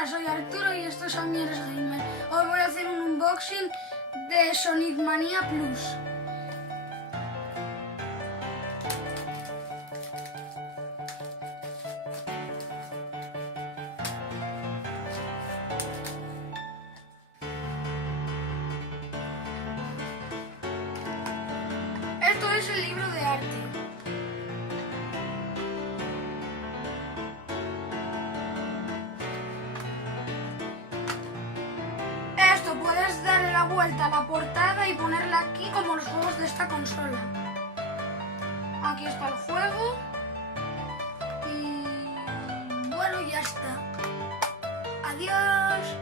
Hola, soy Arturo y esto es Amieres Gamer. Os voy a hacer un unboxing de Sonic Mania Plus. Esto es el libro de arte. Esto puedes darle la vuelta a la portada y ponerla aquí como los juegos de esta consola. Aquí está el juego. Y bueno, ya está. Adiós.